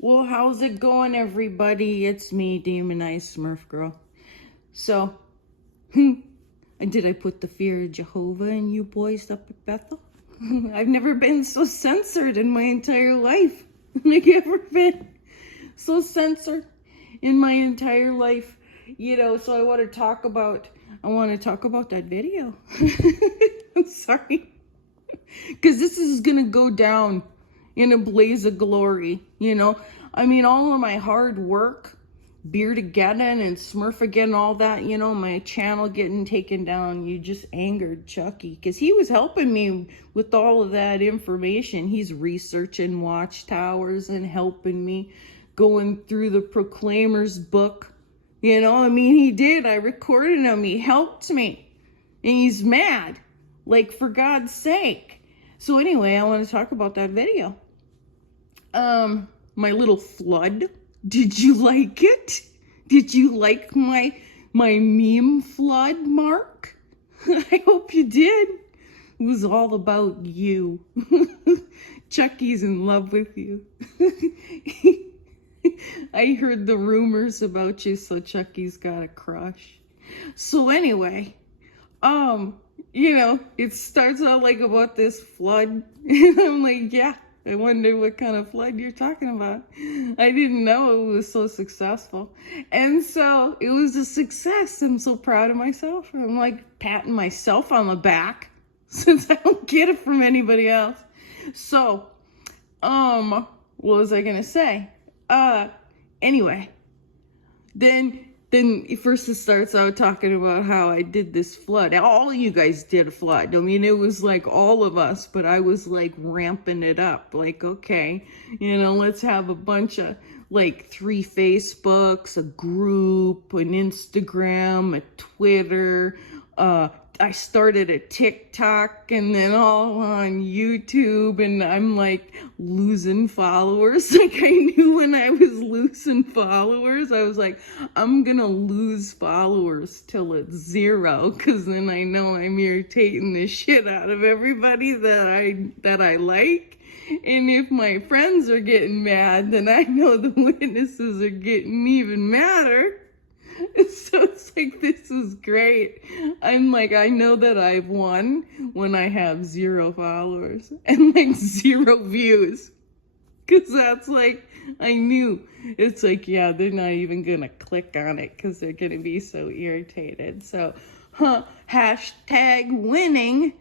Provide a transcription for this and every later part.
Well, how's it going, everybody? It's me, Demonized Smurf Girl. So, did I put the fear of Jehovah in you boys up at Bethel? I've never been so censored in my entire life. I've never been so censored in my entire life. So I want to talk about that video. I'm sorry. Because this is going to go down in a blaze of glory, all of my hard work, Beardageddon and Smurfageddon, all that, my channel getting taken down, you just angered Chucky. Because he was helping me with all of that information. He's researching watchtowers and helping me going through the Proclaimer's book. He did. I recorded him. He helped me. And he's mad. Like, for God's sake. So anyway, I want to talk about that video. My little flood. Did you like it? Did you like my meme flood, Mark? I hope you did. It was all about you. Chucky's in love with you. I heard the rumors about you, so Chucky's got a crush. So anyway, it starts out like about this flood. And I'm like, yeah, I wonder what kind of flood you're talking about. I didn't know it was so successful. And so it was a success. I'm so proud of myself. I'm like patting myself on the back since I don't get it from anybody else. So, what was I gonna say? Anyway, then first it starts out talking about how I did this flood. All of you guys did a flood. It was like all of us, but I was like ramping it up. Like, okay, let's have a bunch of like 3 Facebooks, a group, an Instagram, a Twitter. I started a TikTok and then all on YouTube, and I'm like losing followers. Like, I knew when I was losing followers, I was like, I'm gonna lose followers till it's 0, because then I know I'm irritating the shit out of everybody that I like. And if my friends are getting mad, then I know the witnesses are getting even madder. So it's like, this is great. I'm like, I know that I've won when I have 0 followers and like 0 views. Because that's like, I knew. It's like, yeah, they're not even going to click on it because they're going to be so irritated. So, hashtag winning.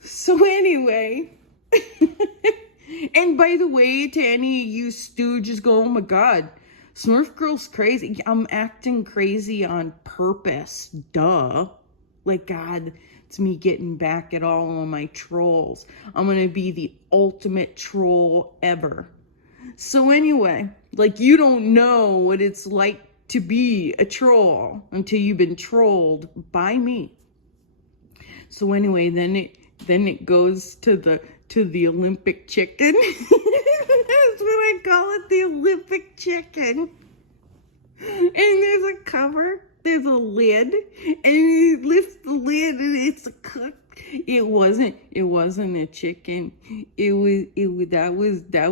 So anyway. And by the way, to any of you stooges go, oh my God, Smurf Girl's crazy. I'm acting crazy on purpose. Duh. Like, God, it's me getting back at all of my trolls. I'm going to be the ultimate troll ever. So anyway, like, you don't know what it's like to be a troll until you've been trolled by me. So anyway, then it goes to the Olympic chicken. That's what I call it, the Olympic chicken. And there's a cover, there's a lid, and you lift the lid and it's a cooked. It wasn't a chicken. That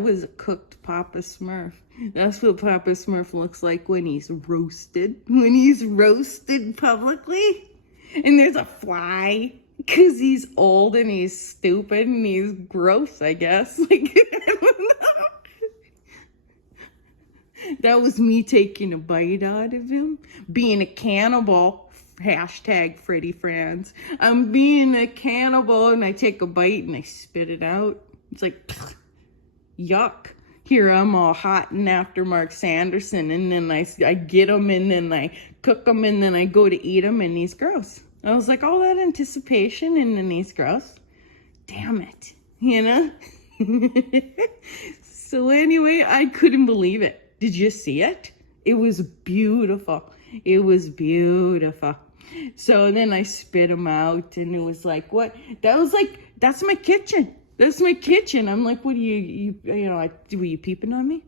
was a cooked Papa Smurf. That's what Papa Smurf looks like when he's roasted. When he's roasted publicly. And there's a fly. Because he's old and he's stupid and he's gross, I guess. Like, I don't know. That was me taking a bite out of him. Being a cannibal. Hashtag Freddy Franz. I'm being a cannibal and I take a bite and I spit it out. It's like, yuck. Here I'm all hot and after Mark Sanderson, and then I get him and then I cook him and then I go to eat him and he's gross. I was like, all that anticipation and then he's gross. Damn it, So anyway, I couldn't believe it. Did you see it? It was beautiful. It was beautiful. So then I spit him out and it was like, what? That was like, that's my kitchen. That's my kitchen. I'm like, what are were you peeping on me?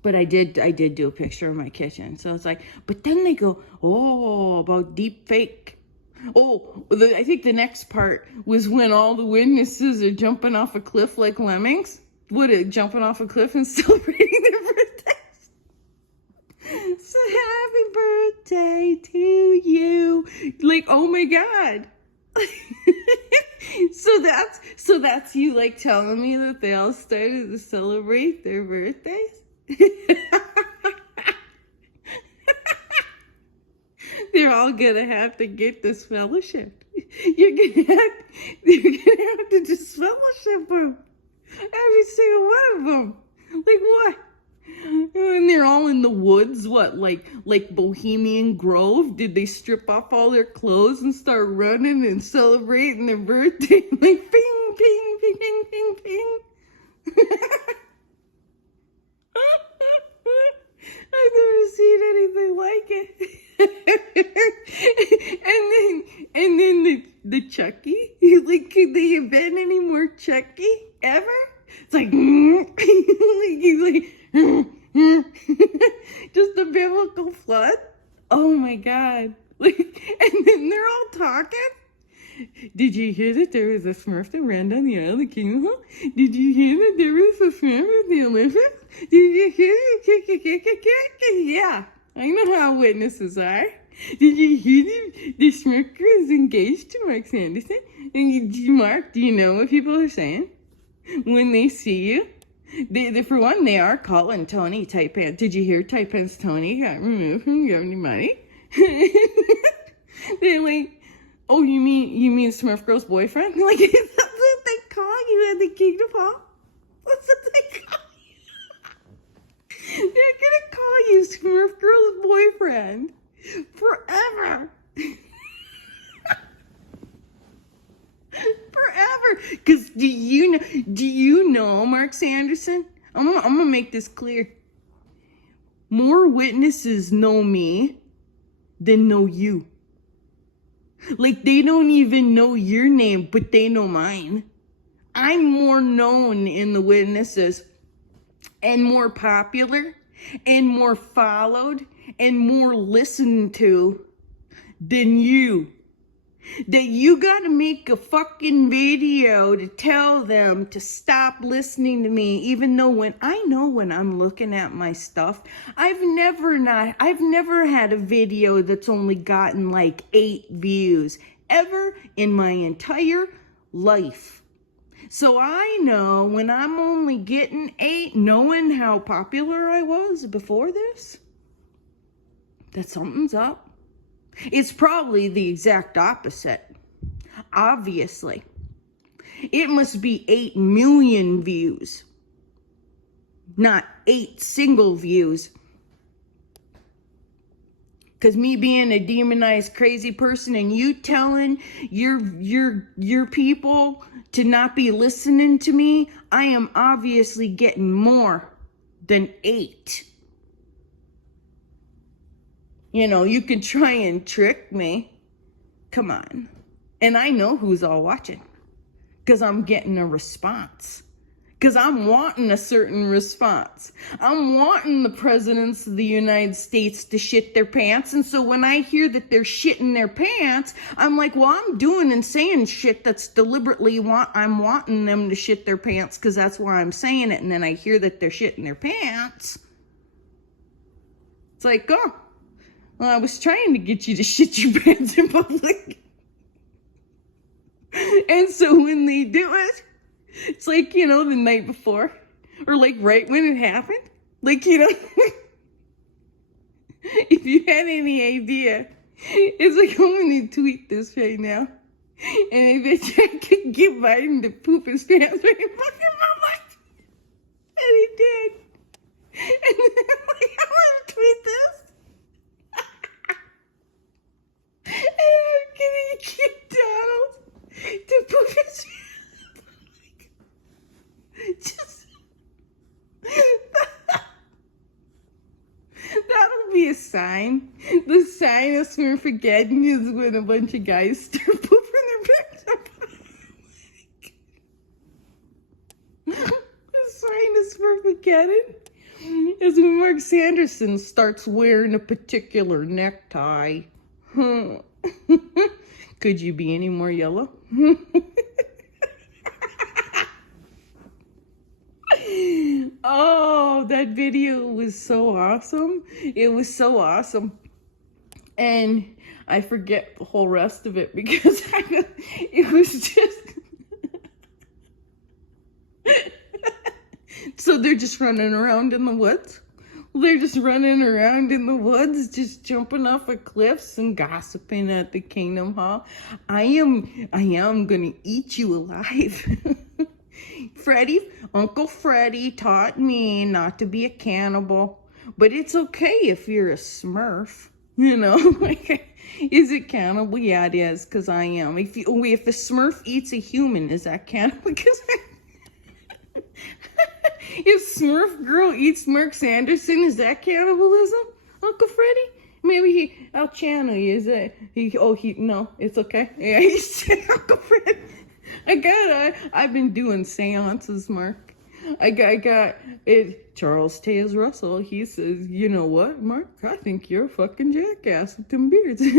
But I did do a picture of my kitchen. So it's like, but then they go, oh, about deep fake. Oh, I think the next part was when all the witnesses are jumping off a cliff like lemmings. jumping off a cliff and celebrating their birthdays. So happy birthday to you. Like, oh my God. So that's you like telling me that they all started to celebrate their birthdays? They're all gonna have to get this fellowship. You're gonna have to disfellowship them. Every single one of them. Like what? And they're all in the woods. What? Like Bohemian Grove? Did they strip off all their clothes and start running and celebrating their birthday? Like ping, ping, ping, ping, ping, ping. I've never seen anything like it. and then the Chucky. Like, could they have been any more Chucky ever? It's like, just a biblical flood. Oh my God! Like, and then they're all talking. Did you hear that there was a Smurf that ran down the aisle of the Kingdom Hall? Did you hear that there was a Smurf at the Olympics? Did you hear that? Yeah, I know how witnesses are. Did you hear the Smurf is engaged to Mark Sanderson? And Mark, do you know what people are saying when they see you? They for one, they are calling Tony Tight Pants. Did you hear Tight Pants Tony got removed from governing body? They're like, oh, you mean Smurf Girl's boyfriend? Like, is that what they call you at the Kingdom Hall? What's what they call you? They're gonna call you Smurf Girl's boyfriend forever. Forever. Because do you know, Mark Sanderson? I'm gonna make this clear. More witnesses know me than know you. Like, they don't even know your name, but they know mine. I'm more known in the witnesses, and more popular, and more followed, and more listened to than you. That you gotta make a fucking video to tell them to stop listening to me, even though when I'm looking at my stuff, I've never had a video that's only gotten like 8 views ever in my entire life. So I know when I'm only getting 8, knowing how popular I was before this, that something's up. It's probably the exact opposite. Obviously. It must be 8 million views. Not 8 single views. Because me being a demonized crazy person and you telling your people to not be listening to me, I am obviously getting more than 8. You know, you can try and trick me. Come on. And I know who's all watching. Because I'm getting a response. Because I'm wanting a certain response. I'm wanting the presidents of the United States to shit their pants. And so when I hear that they're shitting their pants, I'm like, well, I'm doing and saying shit that's deliberately I'm wanting them to shit their pants because that's why I'm saying it. And then I hear that they're shitting their pants. It's like, oh. Well, I was trying to get you to shit your pants in public. And so when they do it, it's like, you know, the night before. Or like right when it happened. Like, you know, if you had any idea, it's like, I'm going to tweet this right now. And I bet you I could get Biden to poop his pants right in fucking public. And he did. And then I'm like, I'm going to tweet this. And I'm gonna get Donald to poop his pants. Just that'll be a sign. The sign of Smurfageddon is when a bunch of guys start pooping their pants. The sign of Smurfageddon is when Mark Sanderson starts wearing a particular necktie. Could you be any more yellow? Oh, that video was so awesome. It was so awesome. And I forget the whole rest of it because it was just... So they're just running around in the woods. They're just running around in the woods, just jumping off of cliffs and gossiping at the Kingdom Hall. I am gonna eat you alive. Uncle Freddie taught me not to be a cannibal, but it's okay if you're a Smurf. You know, like, is it cannibal? Yeah, it is, because I am. If a Smurf eats a human, is that cannibal? Because if Smurf Girl eats Mark Sanderson, is that cannibalism, Uncle Freddie? Maybe I'll channel you. Is it? No, it's okay. Yeah, he's Uncle Freddie. I've been doing seances, Mark. I got it. Charles Taze Russell, he says, you know what, Mark? I think you're a fucking jackass with them beards. And,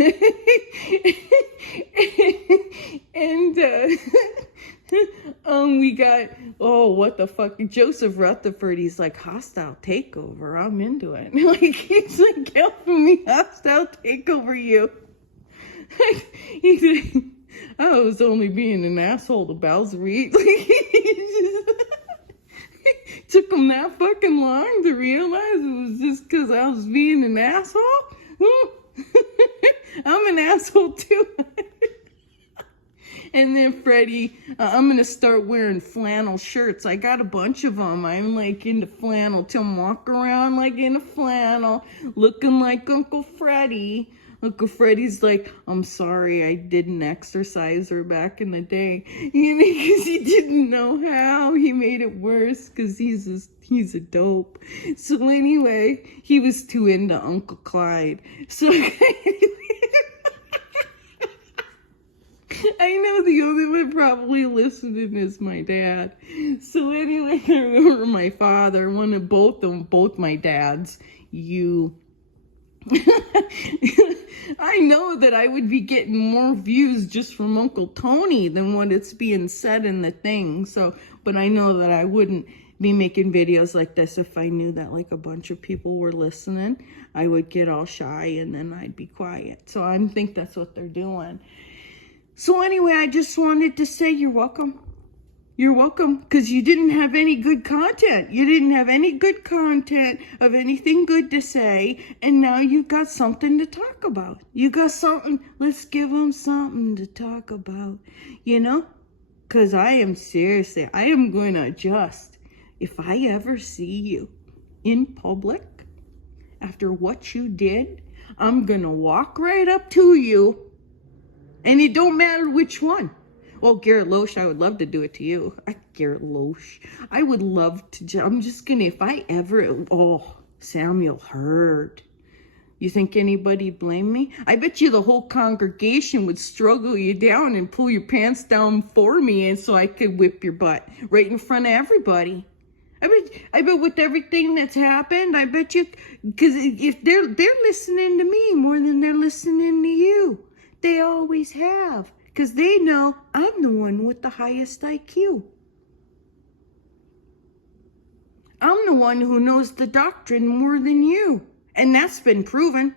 we got, what the fuck? Joseph Rutherford, he's like, hostile takeover. I'm into it. Like, he's like, helping me hostile takeover you. He's like, I was only being an asshole to Bowser. Took him that fucking long to realize it was just because I was being an asshole? I'm an asshole too. And then Freddie, I'm going to start wearing flannel shirts. I got a bunch of them. I'm like into flannel till I'm walking around like in a flannel, looking like Uncle Freddie. Uncle Freddie's like, I'm sorry I didn't exercise her back in the day. You know, because he didn't know how. He made it worse because he's a dope. So anyway, he was too into Uncle Clyde. So I know the only one probably listening is my dad. So anyway, I remember my father, both my dads, I know that I would be getting more views just from Uncle Tony than what it's being said in the thing. So, but I know that I wouldn't be making videos like this if I knew that like a bunch of people were listening. I would get all shy and then I'd be quiet. So I think that's what they're doing. So anyway, I just wanted to say you're welcome. You're welcome, because you didn't have any good content. You didn't have any good content of anything good to say, and now you've got something to talk about. You got something, let's give them something to talk about, you know? Because I am going to adjust. If I ever see you in public after what you did, I'm going to walk right up to you, and it don't matter which one. Well, Garrett Loesch, I would love to do it to you. Garrett Loesch. I would love to. I'm just going to, if I ever, Samuel Hurd. You think anybody blame me? I bet you the whole congregation would struggle you down and pull your pants down for me, and so I could whip your butt right in front of everybody. I bet with everything that's happened, I bet you, because if they're listening to me more than they're listening to you. They always have. Because they know I'm the one with the highest IQ. I'm the one who knows the doctrine more than you. And that's been proven.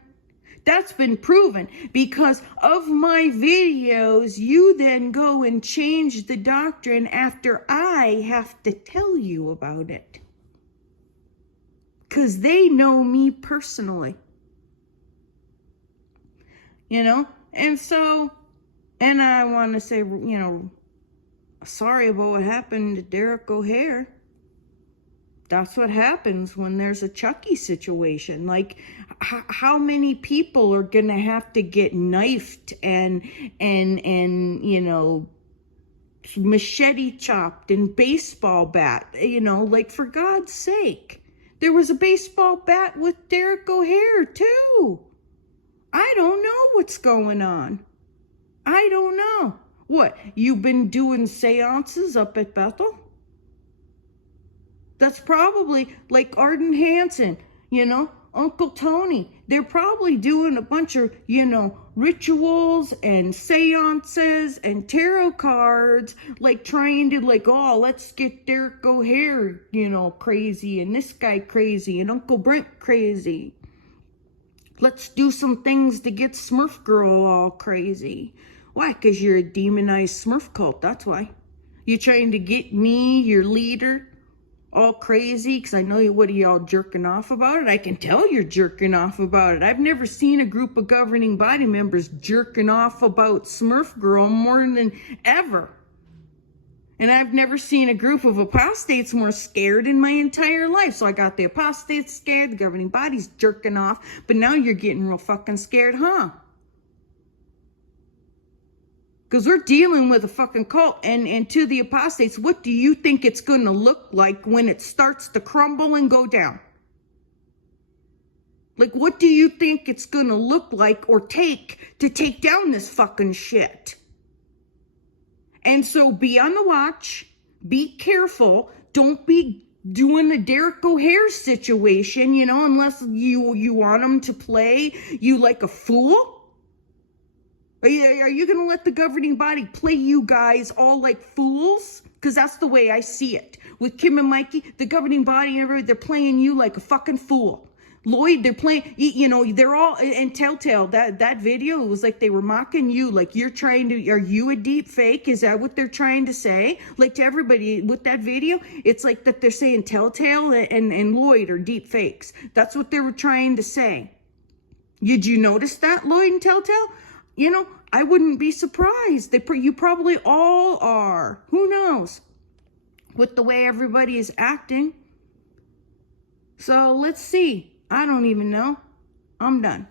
That's been proven. Because of my videos, you then go and change the doctrine after I have to tell you about it. Because they know me personally. You know? And so... And I want to say, you know, sorry about what happened to Derek O'Hare. That's what happens when there's a Chucky situation. Like, how many people are going to have to get knifed and you know, machete chopped and baseball bat? You know, like, for God's sake. There was a baseball bat with Derek O'Hare, too. I don't know what's going on. I don't know. What, you've been doing seances up at Bethel? That's probably like Arden Hansen, you know, Uncle Tony. They're probably doing a bunch of, you know, rituals and seances and tarot cards, like trying to like, oh, let's get Derek O'Hare, crazy, and this guy crazy, and Uncle Brent crazy. Let's do some things to get Smurf Girl all crazy. Why? Because you're a demonized Smurf cult, that's why. You're trying to get me, your leader, all crazy because I know what are y'all jerking off about it. I can tell you're jerking off about it. I've never seen a group of governing body members jerking off about Smurf Girl more than ever. And I've never seen a group of apostates more scared in my entire life. So I got the apostates scared, the governing body's jerking off, but now you're getting real fucking scared, huh? Because we're dealing with a fucking cult, and to the apostates, what do you think it's going to look like when it starts to crumble and go down? Like, what do you think it's going to look like or take to take down this fucking shit? And so be on the watch, be careful, don't be doing the Derek O'Hare situation, unless you want them to play you like a fool. Are you going to let the governing body play you guys all like fools? Because that's the way I see it. With Kim and Mikey, the governing body, they're playing you like a fucking fool. Lloyd, they're playing, they're all, and Telltale, that video, it was like they were mocking you, like you're trying to, are you a deep fake? Is that what they're trying to say? Like to everybody with that video, it's like that they're saying Telltale and Lloyd are deep fakes. That's what they were trying to say. Did you notice that, Lloyd and Telltale? I wouldn't be surprised. You probably all are. Who knows? With the way everybody is acting. So let's see. I don't even know. I'm done.